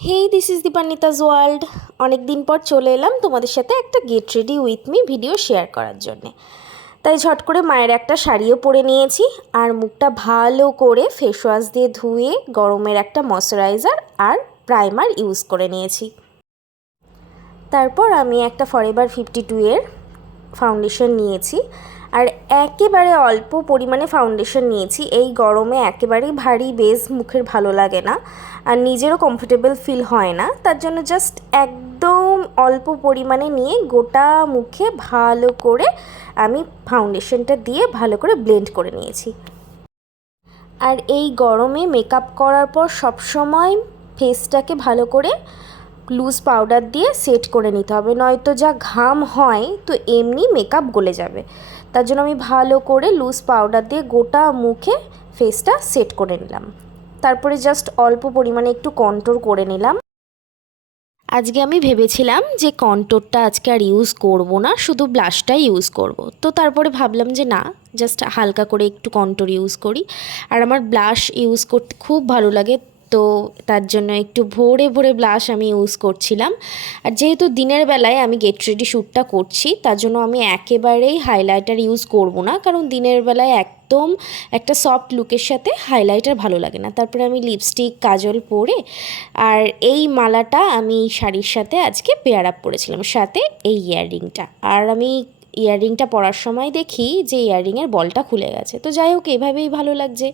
Hey, this is Dipanwita's world. অনেক দিন পর চলে এলাম তোমাদের সাথে একটা get ready with me video share করার জন্যে। তাই ঝট করে মায়ের একটা শাড়িও পরে নিয়েছি আর মুখটা ভালো করে ফেস ওয়াশ দিয়ে ধুয়ে গরমের একটা ময়শ্চারাইজার আর প্রাইমার ইউজ করে নিয়েছি। তারপর আমি একটা ফরএভার 52 এর ফাউন্ডেশন নিয়েছি আর একেবারে অল্প পরিমাণে ফাউন্ডেশন নিয়েছি। এই গরমে একেবারেই ভারী বেস মুখের ভালো লাগে না আর নিজেরও কমফোর্টেবল ফিল হয় না, তার জন্য জাস্ট একদম অল্প পরিমাণে নিয়ে গোটা মুখে ভালো করে আমি ফাউন্ডেশনটা দিয়ে ভালো করে ব্লেন্ড করে নিয়েছি। আর এই গরমে মেকআপ করার পর সবসময় ফেসটাকে ভালো করে লুজ পাউডার দিয়ে সেট করে নিতে হবে, নয়তো যা ঘাম হয় তো এমনি মেকআপ গলে যাবে। তার জন্য আমি ভালো করে লুজ পাউডার দিয়ে গোটা মুখে ফেসটা সেট করে নিলাম। তারপরে জাস্ট অল্প পরিমাণে একটু কন্ট্রোল করে নিলাম। আজকে আমি ভেবেছিলাম যে কন্ট্রোরটা আজকে আর ইউজ করব না, শুধু ব্লাশটাই ইউজ করব। তো তারপরে ভাবলাম যে না, জাস্ট হালকা করে একটু কন্ট্রোর ইউজ করি। আর আমার ব্লাশ ইউজ করতে খুব ভালো লাগে, তো তার জন্য একটু ভোরে ভোরে ব্লাশ আমি ইউজ করছিলাম। আর যেহেতু দিনের বেলায় আমি গেট রেডি শ্যুটটা করছি, তার জন্য আমি একেবারেই হাইলাইটার ইউজ করব না, কারণ দিনের বেলায় একদম একটা সফট লুকের সাথে হাইলাইটার ভালো লাগে না। তারপরে আমি লিপস্টিক কাজল পরে আর এই মালাটা আমি শাড়ির সাথে আজকে পেয়ার আপ করেছিলাম, সাথে এই ইয়াররিংটা। আর আমি ইয়াররিংটা পরার সময় দেখি যে ইয়াররিংয়ের বলটা খুলে গেছে। তো যাই হোক, এভাবেই ভালো লাগছে।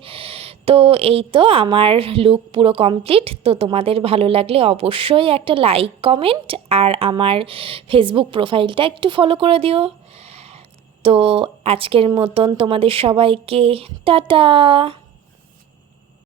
তো এই তো আমার লুক পুরো কমপ্লিট। তো তোমাদের ভালো লাগলে অবশ্যই একটা লাইক কমেন্ট আর আমার ফেসবুক প্রোফাইলটা একটু ফলো করে দিও। তো আজকের মতন তোমাদের সবাইকে টাটা।